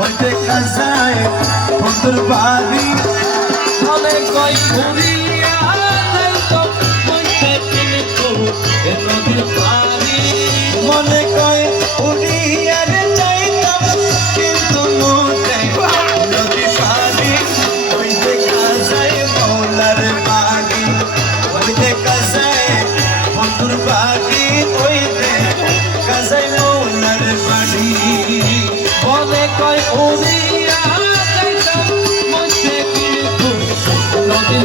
ওই দেখা যায় বন্ধুর বাড়ি মনে কয় ঘুরিয়া যাইতো মইতে কিন্তু এ নদীর পানি মনে কয় উড়িয়া রে যাইতাম কিন্তু মোটে নদী পানি ওই দেখা যায় মৌলার বাড়ি ওই দেখা যায় বন্ধুর বাড়ি ওই দেখা যায় মৌলার বাড়ি মনে কয় ঘুরিয়া যাইতো মইতে কিন্তু নদীর